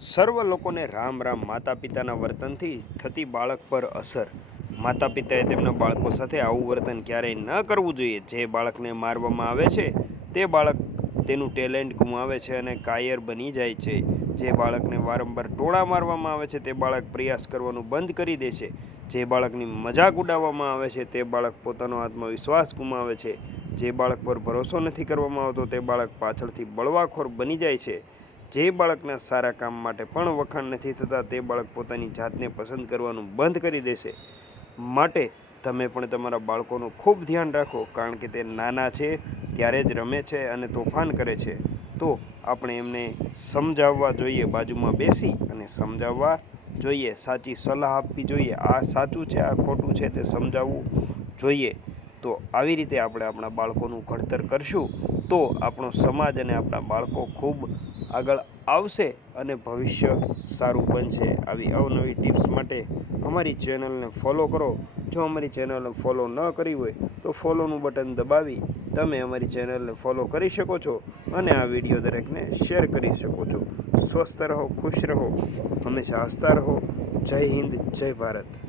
સર્વ લોકોને રામ રામ માતા પિતાના વર્તનથી થતી બાળક પર અસર. માતા પિતાએ તેમના બાળકો સાથે આવું વર્તન ક્યારેય ન કરવું જોઈએ. જે બાળકને મારવામાં આવે છે, તે બાળક તેનું ટેલેન્ટ ગુમાવે છે અને કાયર બની જાય છે. જે બાળકને વારંવાર ટોળા મારવામાં આવે છે, તે બાળક પ્રયાસ કરવાનું બંધ કરી દે છે. જે બાળકની મજાક ઉડાવવામાં આવે છે, તે બાળક પોતાનો આત્મવિશ્વાસ ગુમાવે છે. જે બાળક પર ભરોસો નથી કરવામાં આવતો, તે બાળક પાછળથી બળવાખોર બની જાય છે. જે બાળકના સારા કામ માટે પણ વખાણ નથી થતા, તે બાળક પોતાની જાતને પસંદ કરવાનું બંધ કરી દેશે. માટે તમે પણ તમારા બાળકોનું ખૂબ ધ્યાન રાખો, કારણ કે તે નાના છે, ત્યારે જ રમે છે અને તોફાન કરે છે. તો આપણે એમને સમજાવવા જોઈએ, બાજુમાં બેસી અને સમજાવવા જોઈએ. સાચી સલાહ આપવી જોઈએ. આ સાચું છે, આ ખોટું છે તે સમજાવવું જોઈએ. તો આવી રીતે આપણે આપણા બાળકોનું ઘડતર કરશું તો આપણો સમાજ અને આપણા બાળકો ખૂબ આગળ આવશે અને ભવિષ્ય સારું બનશે. આવી અવનવી ટિપ્સ માટે અમારી ચેનલને ફોલો કરો. જો અમારી ચેનલને ફોલો ન કરી હોય તો ફોલોનું બટન દબાવી તમે અમારી ચેનલને ફોલો કરી શકો છો અને આ વીડિયો દરેકને શેર કરી શકો છો. સ્વસ્થ રહો, ખુશ રહો, હંમેશા હસતા રહો. જય હિન્દ, જય ભારત.